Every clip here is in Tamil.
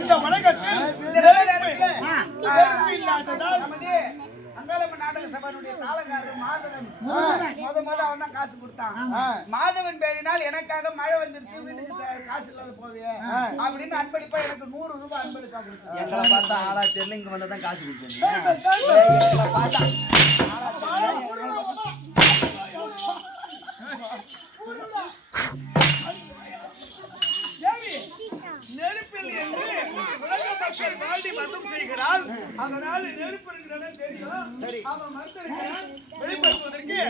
இந்த உலகத்தில் நெருப்பு இல்லாததால் அங்காளம்மன் நாடக சபையினுடைய தாளக்காரர் மாதவன் முத அவன் தான் காசு கொடுத்தான். மாதவன் பேரினால் எனக்காக மழை வந்துருச்சு, வீட்டுக்கு காசு இல்லாத போவியே அப்படின்னு அன்பளிப்பா எனக்கு 100 ரூபாய் அன்பளிப்பா கொடுத்தான். எங்களை பார்த்தா ஆளா தெரியல, இங்க வந்தா தான் காசு கொடுத்தேன். பார்த்தா நெருப்பில் என்று உலக மக்கள் வாழ்டி மதம் செய்கிறாள். அதனால நெருப்பு இருக்கிறதே தெரியும். அவன் மறுத்திருக்க வெளிப்படுத்துவதற்கு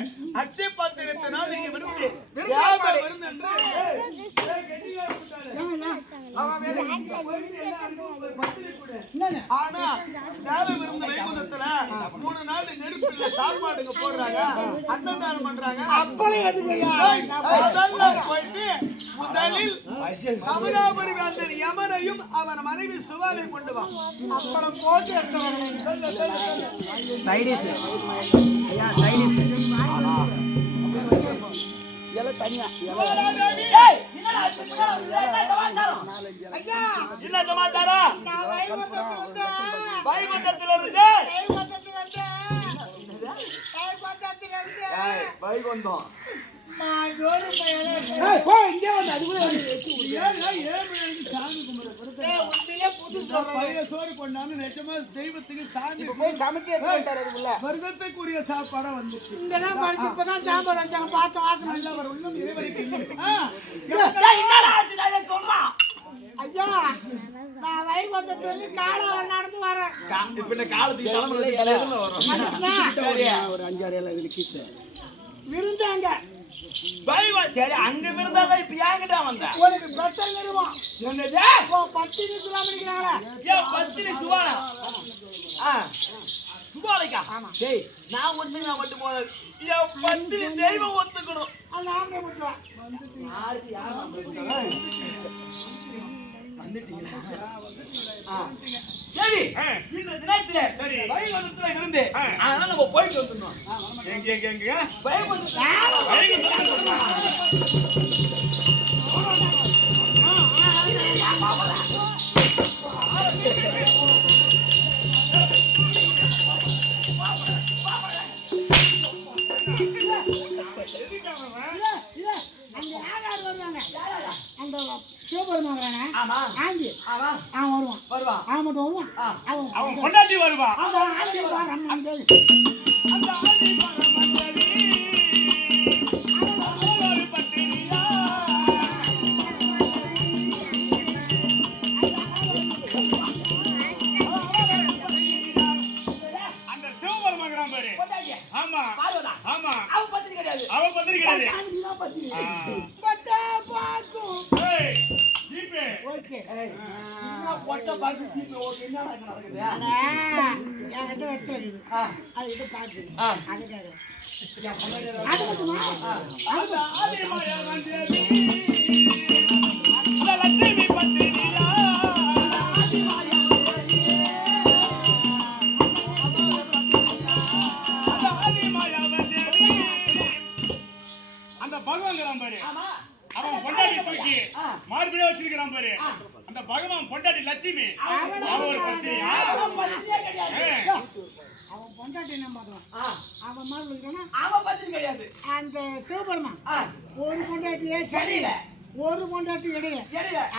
அச்சை பாத்திரத்தினால் நீங்க விரும்பி விருந்து என்று ஆனா தேவ விருந்து வைகுந்தத்துல 3 நாள் நெருப்புல சாப்பாடுங்க போடுறாங்க, அன்னதானம் பண்றாங்க. அப்பளம் எதுக்குயா? போயிட்டு முதலில் சமராபுரி வேந்தர் யமனையும் அவன் மனைவி சுவாலை கொண்டு வா. அப்பளம் போட்டு எடுத்து தனியா என்ன சமாச்சாரம்? வைகுந்தத்துல இருந்து வைகுந்தம் தெய்வத்துக்கு வருதத்துக்குரிய சாப்பாடா வந்துச்சு. இப்பதான் சாம்பார் வச்சாங்க, பார்த்த வாசனை இல்ல வரும். சொல்றான் ஐயா, நான் வைகுந்தத்துல காலை நடந்து வரேன். காலத்துக்கு ஒரு 5-6 விருந்தாங்க சரி, அங்க விருந்தாதான் இப்ப ஏங்கிட்ட வந்த உனக்கு பிரச்சனை நிறுவம். என்னது? 10 நிமிஷம் பண்ணிக்கிறாங்களா? ஏன் 10 சுபாலா? சுபாலைக்கா? டேய், நான் மட்டும் போனது. ஏன் 10 தெய்வம் ஒத்துக்கணும். அது நாமளே முடிச்சுவா. சரி, இந்த தினத்துல வைகுந்தத்துல விருந்து, அதனால நம்ம போயிட்டு வந்துடணும். எங்க அந்த சிவபெருமான் ஆண்டி அவன் வருவான். அவன் மட்டும் வருவான். அவன் கொண்டாட்டி வருவான். அந்த சிவபெருமான் பாரு. ஆமா ஆமா, அவன் பத்திரி கிடையாது. அந்த பகவான் பாரு, அவன் பொண்டாட்டி தூக்கி மார்பிலே வச்சிருக்கிறான் பாரு. அந்த பகவான் பொண்டாட்டி லட்சுமி, அவன் ஒரு பத்திரியா? அவன் பொண்டாட்டி என்ன பண்ணுவான்? அவன் மாதிரி அவன் பத்திரி கிடையாது. அந்த சிவபெருமான் ஒரு பொண்டாட்டியே சரியில்லை, ஒரு பொண்டாட்டி இடையில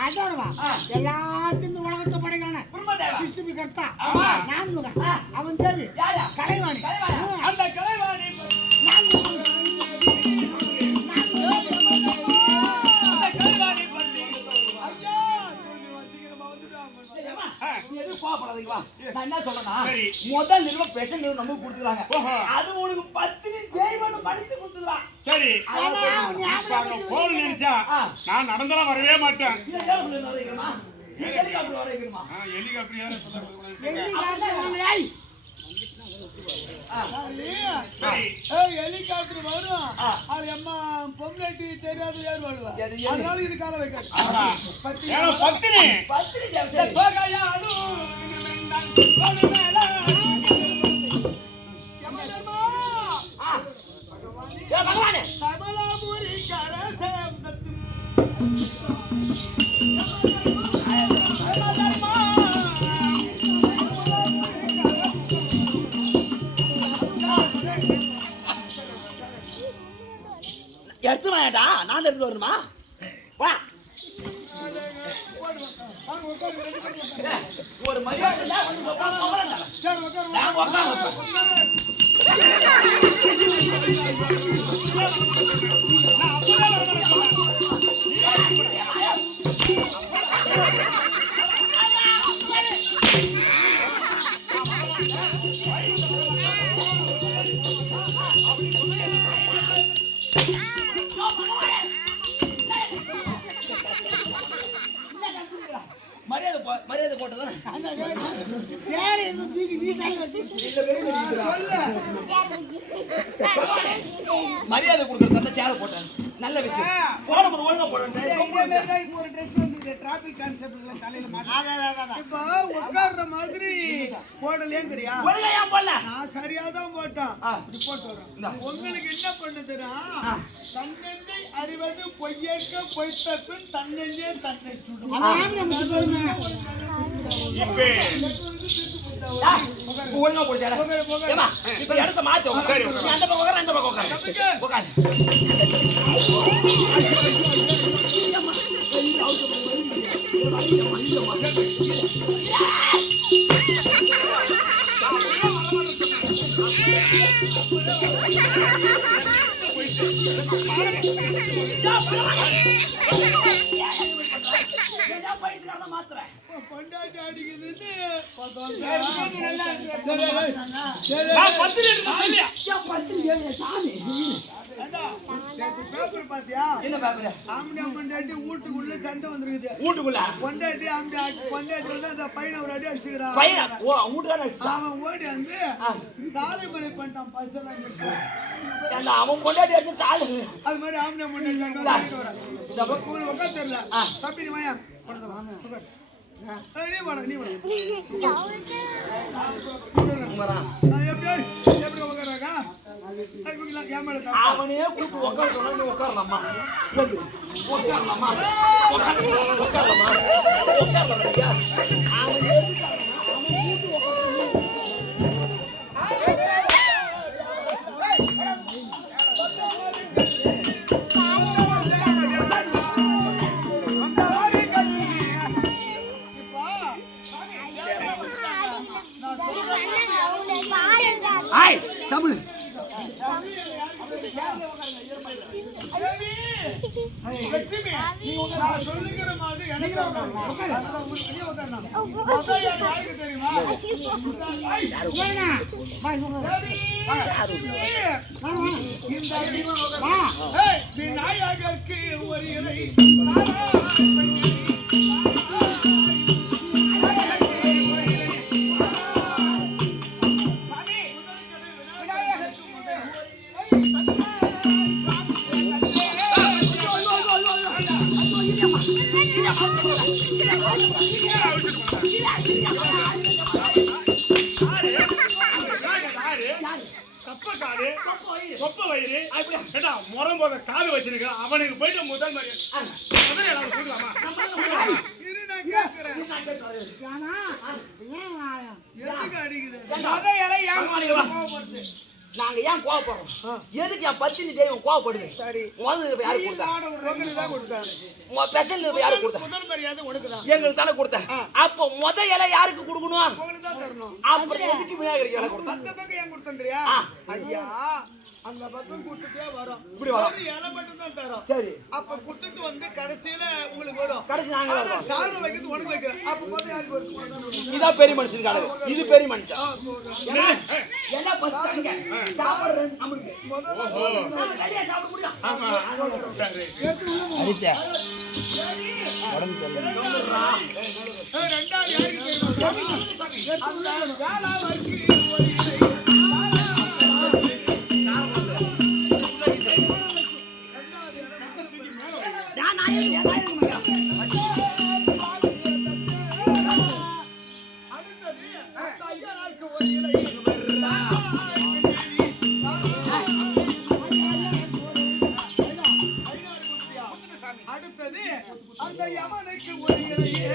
அதோடவா எல்லாத்தையும் இந்த உலகத்தை படைக்கான சிஷ்டி கர்த்தா நான் அவன் தேவி கலைவாணி. அந்த கலைவாணி முதல் நிறுவனம் பெஷன் நிறுவனம் நமக்கு கொடுத்துருவாங்க. அது உனக்கு 10 தெய்வம் படித்து கொடுத்துருவான். சரி, போன் நினைச்சா நான் நடந்தெல்லாம் வரவே மாட்டேன். ஹெலிகாப்டர் வரும். அது அம்மா பொம்னாட்டி தெரியாது ஏறுவாடுவா. அதனால இது கால வைக்காது. பகவானே வந்து எடுத்து வரணுமா? வா. ஒரு மரியாதை இல்ல, வந்து உட்கார்ந்து நான் உட்கார்ந்து மரியாதை போட்டதானே சரி நீ மரியாதை கொடுக்கறது நல்ல சேர போட்டேன். நல்ல விஷயம். போட ஒழுங்கா போடுறேன். ஒரு ட்ரெஸ் வந்து டிராபிக் கான்ஸ்டபிள்ல தலையில மாட்டேன். இப்ப உட்கார்ற மாதிரி போடலையேங்கறியா? ஒழுங்கா ஏன் போடல? நான் சரியாதான் போட்டேன். ரிப்போர்ட் சொல்றேன். உங்களுக்கு என்ன பண்ணுதுன்னா தன்னெஞ்சை அறிவது பொய்யேற்க பொய்த்தப்பின் தன்னெஞ்சே தன்னை சுடும். ஒழுங்கா போடுறேன். ஏமா இப்ப இடத்த மாத்தி உட்காரு. நீ அந்த பக்கம் உட்காரு, அந்த பக்கம் உட்காரு. உட்காரு. பொண்டாட்டி அடிக்குதுன்னு பேப்பர் பாத்தியா? என்ன பேப்பர்? ஆம்பளை பொண்டாட்டி வீட்டுக்குள்ள சண்டை வந்துருக்குது. வீட்டுக்குள்ள பொண்டாட்டி பொண்டாட்டி வந்து அந்த பையனை ஒரு அடி அடிச்சுக்கிறான். அவன் ஓடி வந்து சாலை மலை பண்ணிட்டான். பசங்க அவன் பொண்டாட்டி அடிச்சு சாலை அது மாதிரி ஆம்பளை பொண்டாட்டி உட்காந்து தெரியல. தம்பி நீ வாயா அவனே கூட்டு உட்கார சொன்னா உட்காரலாமா? உட்காரலாமா? உட்காரலாமா? தமிழ் சொல்லுகிற மாதிரி எனக்கு நாயகருக்கு ஒரு இறை முறம் போத காது வச்சிருக்கான். அவனுக்கு போயிட்டு முதல் மரியாதை நாங்க ஏன் கோவப்படுறோம்? எதுக்கு என் பத்தினி தெய்வம் கோவப்படுது? சரி முதல்ல யாரு கொடுத்தா? ஸ்பெஷல் யாரு கொடுத்தா? முதல் மரியாதை உனக்குதான். எங்களுக்கு தானே கொடுத்தேன். அப்ப முத இலை யாருக்கு கொடுக்கணும்? அப்புறம் எதுக்கு விநாயகருக்கு இலை கொடுத்தா? அந்த பக்கம் ஏன் கொடுத்தன்றியா? ஐயா அந்த பக்கம் கொடுத்துட்டே வரும். இப்படி வரும். இலை மட்டும் தான் தரும். சரி அப்ப கொடுத்துட்டு வந்து கடைசியில உங்களுக்கு வரும். கடைசி நாங்க சாதம் வைக்கிறது உனக்கு வைக்கிறேன். அப்ப போது யாருக்கு வரும்? இதான் பெரிய மனுஷன் கால. இது பெரிய மனுஷன். எல்லாம் பஸ்தாங்க. சாப்பிடுறது நமக்கு. முதல்ல நம்ம கையா சாப்பிட முடியும். ஆமா. சரி. அரிசா. உடம்பு சரியில்லை. ரெண்டாவது யாருக்கு தெரியுமா? அந்த வேளாவர்க்கு ஒரு இலை. அடுத்தது அந்த யமனுக்கு ஒரு இலையே.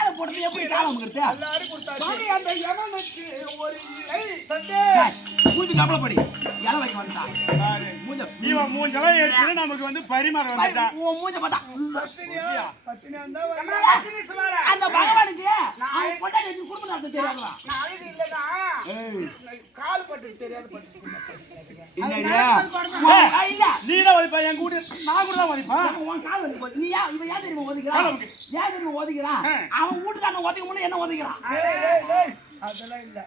மாலை போடுறது எப்படி காலம் கொடுத்து எல்லாரும் கொடுத்தாச்சு. சுவாமி, அந்த யமனுக்கு ஒரு இலை தந்தே. மூஞ்சி கவலைப்படி இலை வைக்க வந்துட்டான் யாரு? மூஞ்ச இவன் மூஞ்செல்லாம் எடுத்து நமக்கு வந்து பரிமாற வந்துட்டான். உன் மூஞ்ச பார்த்தா பத்தினியா? பத்தினியா இருந்தா வா. யமனா, அக்கினி சுமாரா. அந்த பகவானுக்கு அவன் கொண்டாடி குடும்பம் நடத்த தெரியாதுவா நான் அழகு இல்லைனா கால் பட்டு தெரியாது பட்டு இல்லையா இல்ல நீதான் ஒதிப்பா என் கூட, நான் கூட தான் ஒதிப்பேன். உன் கால் வந்து போகுது. நீ ஏன் இவன் ஏன் தெரியுமா ஒதுக்கிறான் ஏன் தெரியுமா ஒதுக்கிறான் அவன் வீட்டுக்காரன் ஒதுக்க முடியும் என்ன ஒதுக்கிறான் அதெல்லாம் இல்ல.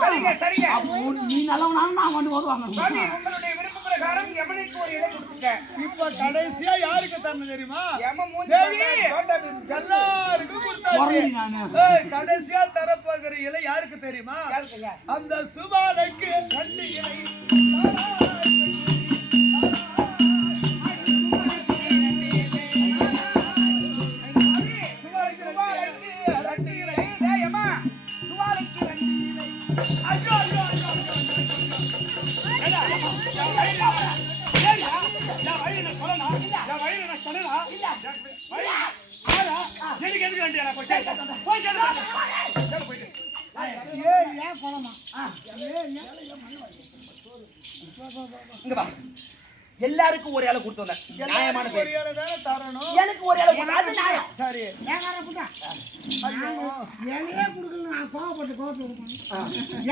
சரிங்க சரிங்க அப்போ நீ நல்லவனாலும் நான் வந்து ஓதுவாங்க சுவாமி, உங்களுடைய விருப்ப பிரகாரம் யமனுக்கு ஒரு இலை கொடுத்துட்டேன். இப்ப கடைசியா யாருக்கு தரணும் தெரியுமா? யம மூஞ்சி தேவி. பார்த்தா தோட்டா பீம். எல்லாருக்கும் கொடுத்தாச்சு. உறங்கி நானு ஏய், கடைசியா தரப்போகிற இலை யாருக்கு தெரியுமா? யாருக்குங்க? அந்த சுபாலைக்கு 2 இலை. சுவாலைக்கு 2 இலை. டேய் யமா, சுவாலைக்கு 2 இலை. ஐயோ, ஐயோ, ஐயோ, ஐயோ, ஐயோ, ஐயோ. ஏடா, என் வயிறு என்ன கொலைனா? என் வயிறு என்ன கொலைனா? வயிறு- ஆளா? எதுக்கு எதுக்கு ரெண்டு இலை? போய் கேளு. போய் கேளு. கேளு போயிட்டு. ஏன் குழம்பா இங்க வா எல்லாருக்கும் ஒரு இலை கொடுத்து வந்தேன் நியாயமான ஒரு பேர் இலை தானே தரணும். எனக்கு ஒரு இலை கொடுத்தா அது நியாயம் சரி. ஏகார புட்டா இலையே கொடுக்கல நான் கோவப்பட்டு கோவப்பட்டு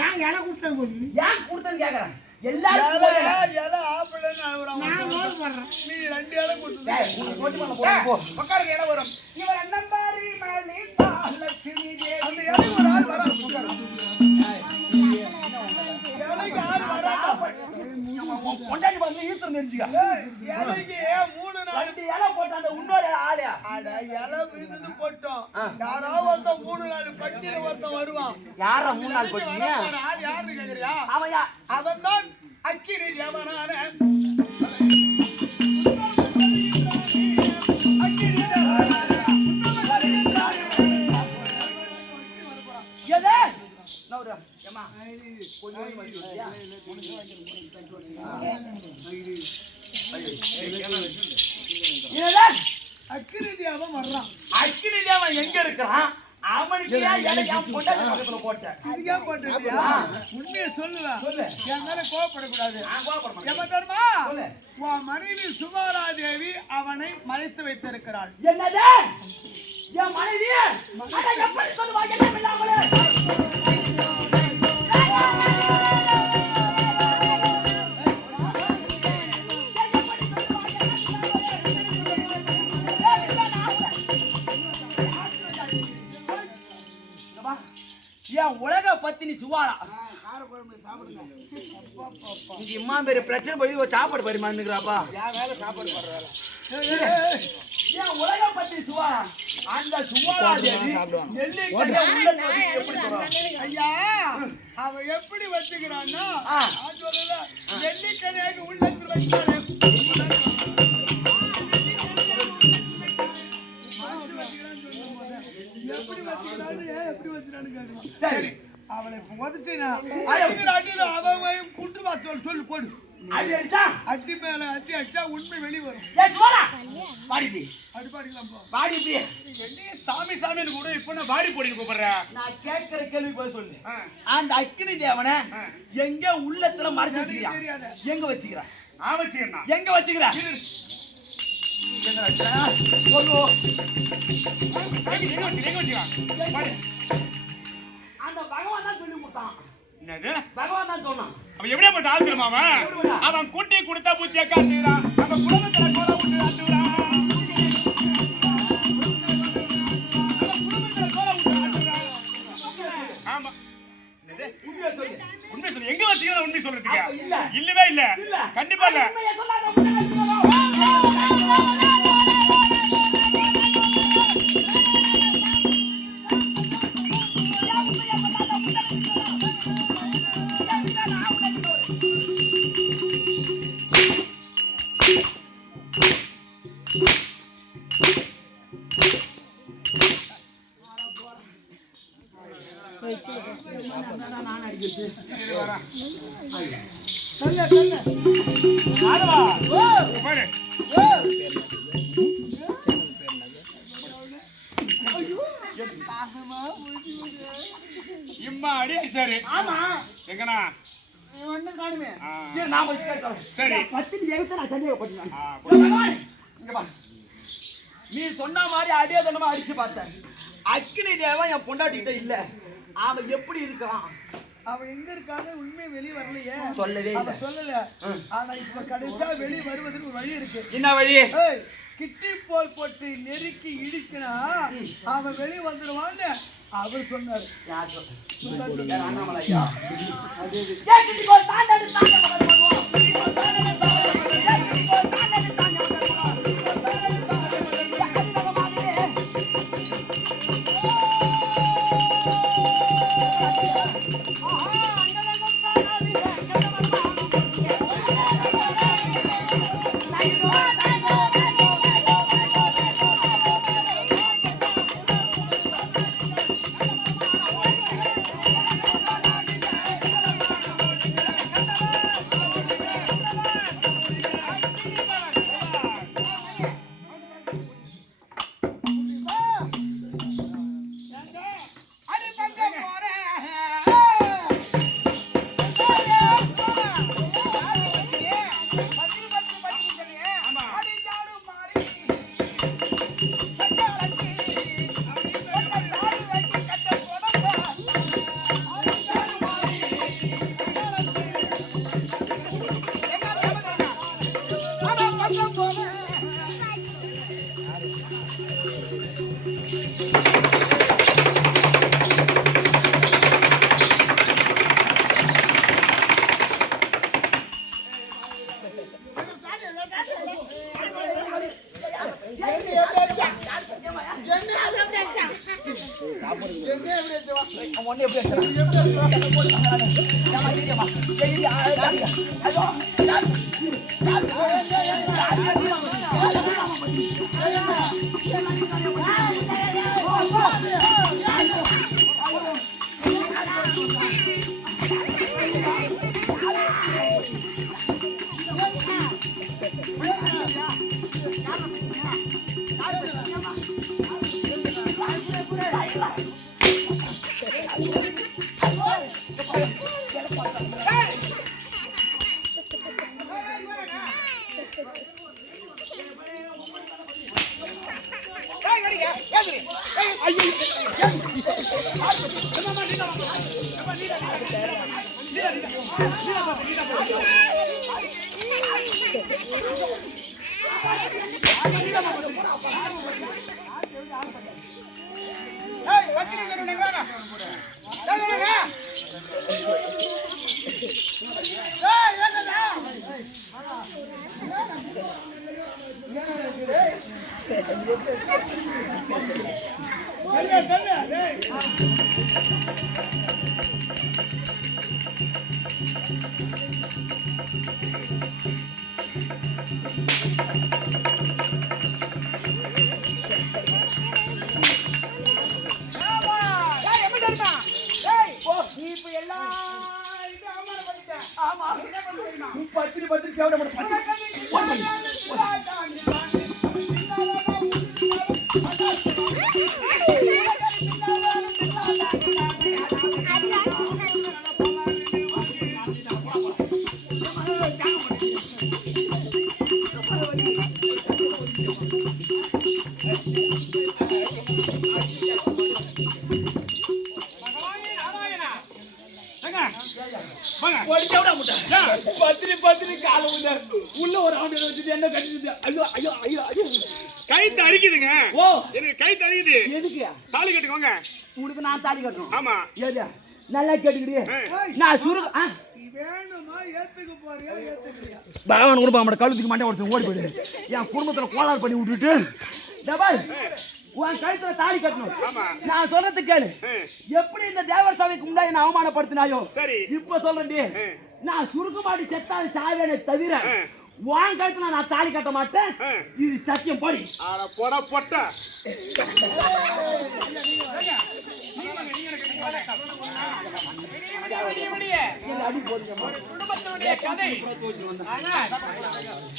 ஏன் இலை கொடுத்தேன் போது ஏன் கொடுத்தேன்னு கேக்குறேன் எல்லாருக்கும் ஒரு இலை. இலை ஆப்பிள்னு அழுகுறான். நான் நோய் படுறேன் நீ 2 இலை கொடுத்தது. டேய், உனக்கு போட்டி பண்ண போறேன், போ. உட்காருங்க, இலை வரும். இவர் அண்ணம்பாரி மலிதா லட்சுமி தேவி. அந்த இலைக்கு ஒரு ஆள் வரான். இலைக்கு ஆள் வரான். உன் பொண்டாட்டி வந்து ஈர்த்து நெரிச்சுக்க ஏய், இலைக்கு 3-4 ரெண்டு இலை போட்டு அந்த இன்னொரு ஆளு அட இலை விழுந்தது போட்டோம். யாராவது ஒருத்தன் 3-4 பட்டியல ஒருத்தன் வருவான். யாரா 3 நாள் இலைக்கு போட்டீங்க வரப்போற ஆள் யாருன்னு கேக்குறியா? அவன் அவன்தான் அக்கினி தேவனான எது நவுரா ஏமா கொஞ்சம் வந்து வச்சியா இதுதான் அக்கினி தேவன் வர்றான். அக்கினி தேவன் எங்க இருக்கிறான் அவனுக்கு ஏன் இலை என் பொண்டாட்டி பக்கத்துல போட்டேன் இதுக்கே போட்டியா? உண்மையை சொல்லுவேன். சொல்லு. என் மேல கோவப்படக்கூடாது. நான் கோவப்பட மாட்டேன். எவன் தெரியுமா? சொல்லு. உன் மனைவி சுமாராதேவி அவனை மறைத்து வைத்திருக்கிறாள். என்னது என் மனைவி அட எப்படி சொல்லுவா என்ன இல்லாமலே என் உலக பத்தினி சுவாரா காரக்குழம்பு சாப்பிடுங்க. இங்க இம்மா பெரிய பிரச்சனை போய் ஒரு சாப்பாடு பரிமாறுங்கிறாப்பா என் வேலை சாப்பாடு போடுற வேலை. என் உலக பத்தினி சுவாரா அந்த சுவாரா தேவி நெல்லிக்கனியை உள்ள வச்சு எப்படி சொல்றான் ஐயா, அவன் எப்படி வச்சுக்கிறான்னா, ஆ. நான் சொல்லல, நெல்லிக்கனியாக உள்ளத்தில் வைத்தாரு. எப்படி வச்சுக்கிறான்னு கேட்கணும். சரி அவளை உதச்சினா அடிக்கிற அவன் குற்றுவா சொல்லு போடு. அது அடிச்சா அடி மேல அடி அடிச்சா உண்மை வெளிவரும். ஏ சுவாரா பாடி அடிப்பாடிக்கலாம் போ. பாடி இப்படி என்னைய சாமி சாமின்னு கூட இப்ப நான் பாடி போடின்னு கூப்பிடுறேன். நான் கேட்கிற கேள்வி போய் சொல்லு அந்த அக்கினி தேவனை எங்க உள்ளத்துல மறைச்சு வச்சுக்கிறான் தெரியாது. எங்க வச்சுக்கிறான் ஆவச்சியண்ணா எங்க வச்சுக்கிறான் அந்த பகவான் தான் சொல்லி கொடுத்தான் என்னது? பகவான் தான் சொன்னான் அவன் எப்படியாப்பட்ட ஆள் தெரியுமா அவன்? அவன் குட்டி கொடுத்தா புத்திய காட்டுறான். நம்ம குடும்பத்துல கோல விட்டு ஆட்டுறான். ஆமா. என்னது? உண்மை சொல்லு. எங்க வச்சீங்க உண்மை சொல்றதுக்கு? அப்ப இல்ல. இல்லவே இல்ல. கண்டிப்பா இல்ல. உண்மையை சொல்லாத உண்மையை நான் அடிக்கிறது ஆளவா. பாரு. இம்மா அடி சரி ஆமா எங்கண்ணா நீ ஒண்ணு காணுமே நான் போய் கேட்கிறேன். சரி பத்தினி எழுத்து நான் சந்தேகப்பட்டேன். ஆ, இங்க பா. நீ சொன்ன மாதிரி அதே தனமா அடிச்சு பார்த்தேன். அக்கினி தேவன் என் பொண்டாட்டிகிட்ட இல்ல. அவன் எப்படி இருக்கான்? அவன் எங்க இருக்கான்னு உண்மை வெளியே வரலையே. சொல்லவே இல்ல. அவன் சொல்லல. ஆனா இப்ப கடைசியா வெளியே வருவதற்கு ஒரு வழி இருக்கு. என்ன வழி? ஏய், கிட்டி போல் போட்டு நெருக்கி இடிக்கினா அவன் வெளியே வந்துடுவான்னு அவர் சொன்னாரு. யார் சொன்னது? அண்ணாமலையா. அதே இது. ஏய் கிட்டி போல் தாண்டடு தாண்டடு வருவோம். கிட்டி போல் தாண்டடு தாண்டடு வருவோம். கிட்டி போல் தாண்டடு தாண்டடு வருவோம். கைத்து அரிக்குதுங்க. ஓ எனக்கு கைத்து அரிக்குது. எதுக்கு? தாலி கட்டுக்கோங்க. உனக்கு நான் தாலி கட்டணும். ஆமா. ஏது நல்லா கேட்டுக்கிட்டே நான் சுருக வேணுமா ஏத்துக்க போறியா ஏத்துக்கறியா? பகவான் கூட மாட்ட கழுத்துக்கு மாட்டே ஒருத்தன் ஓடி போயிடு. என் குடும்பத்துல கோளாறு பண்ணி விட்டுட்டு டபுள் உன் கழுத்துல தாலி கட்டணும். நான் சொல்றது கேளு. எப்படி இந்த தேவர் சபைக்கு முன்னாடி என்ன அவமானப்படுத்தினாயோ இப்ப சொல்றேன்டி. நான் சுருக்க மாட்டி செத்தாது சாவேனே தவிர உன் கழுத்துல நான் தாலி கட்ட மாட்டேன். இது சத்தியம் போடி. ஆட போட போட்ட அடி போடுங்க. என்னுடைய கதை. ஆனால்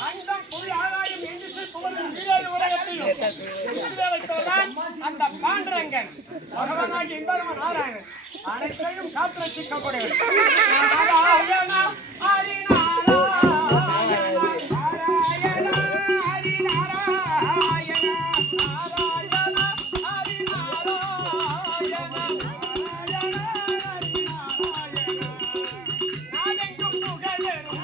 அண்டம் புல் ஆகாயம் எந்திசை புகழும் ஈரேழு உலகத்தையும் எதிர்வே வைத்தவர்தான் அந்த பாண்டரங்கன் பகவானாகி இன்பரமன் நாராயணன். அனைத்தையும் காத்து ரட்சிக்கக்கூடியவர். நாராயணா ஹரி நாராயணா நாராயணா ஹரி நாராயணா நாராயணா ஹரி நாராயணா நாராயணா ஹரி நாராயணா நாடெங்கும் புகழேறும்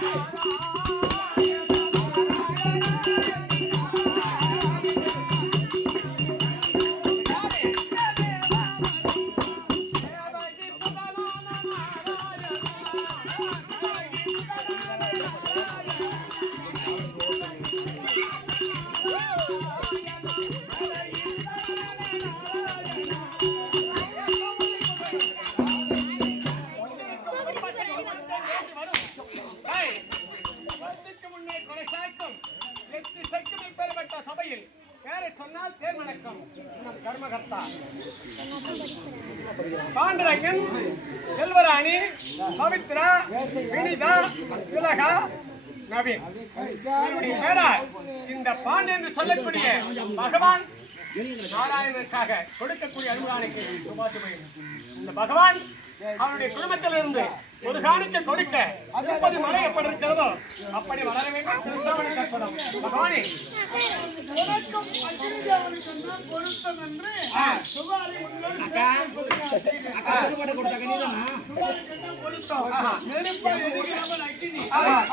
பாண்டரங்கன், செல்வராணி, பவித்ரா, வினிதா, திலகா, நவீன் இவருடைய பேரால் இந்த பாண்டு என்று சொல்லக்கூடிய பகவான் நாராயணனுக்காக கொடுக்கக்கூடிய அனுமதிக்கு இந்த பகவான் அவருடைய குடும்பத்திலிருந்து ஒரு காணிக்க கொடுக்க எப்படி மழை எப்படி இருக்கிறதோ அப்படி வளர வேண்டும். கிறிஸ்தவனை கற்பதம் பகவானே உனக்கும் அக்னிதேவனுக்கு தான் பொருத்தம் என்று சுபாலை உன்னோடு பொருத்தம். நெருப்பை எரிக்கிறவன் அக்னி,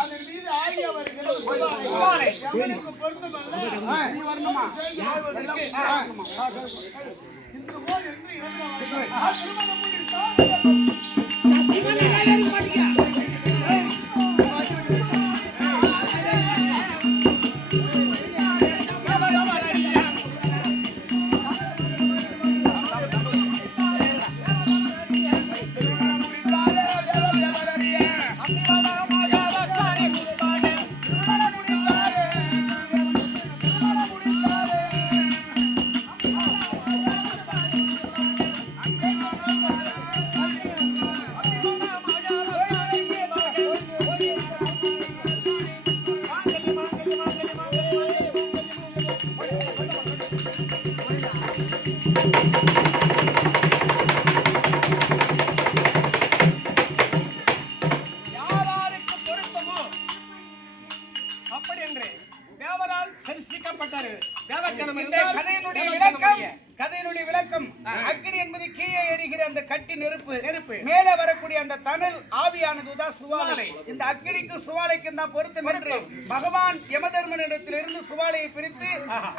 அதன் மீது ஆகி வருகிறது சுபாலை. எவனுக்கு பொருத்தம் அல்ல, நீ வரணுமா சேர்ந்து வாழ்வதற்கு இன்று போல் என்று இறந்தவன் திருமணம் முடித்தால் கதையினுடைய விளக்கம் அக்னி என்பது கீழே எரிகிற அந்த கட்டி நெருப்பு மேலே வரக்கூடிய அந்த தணல் ஆவியானதுதான் சுவாலை. இந்த அக்னிக்கு சுவாலைக்கு தான் பொருத்தம் என்று பகவான் யமதர்மனிடத்திலிருந்து சுவாலையை பிரித்து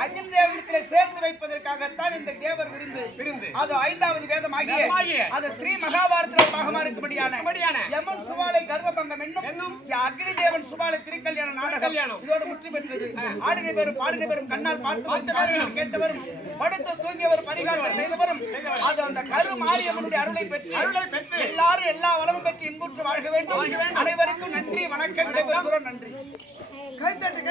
அக்னி தேவனிடத்தில் சேர்த்து வைப்பதற்காகத்தான் இந்த தேவர் விருந்து அது 5வது வேதமாகிய அது ஸ்ரீ மகாபாரதத்தில் பாகமா இருக்கும்படியான யமன் சுவாலை கர்வபங்கம் என்னும் அக்னி தேவன் சுவாலை திருக்கல்யாண நாடகம் இதோடு முற்றி பெற்றது. ஆடினவரும் பாடினவரும் கண்ணால் பார்த்து கேட்டவரும் படுத்து தூங்கியவர் பரிகாசம் செய்தவரும் அது அந்த கரு மாரியம்மனுடைய அருளை பெற்று எல்லாரும் எல்லா வளமும் பெற்று இன்புற்று வாழ்க வேண்டும். அனைவருக்கும் நன்றி, வணக்கம், விடைபெறுகிறோம். நன்றி. கைத்தட்டு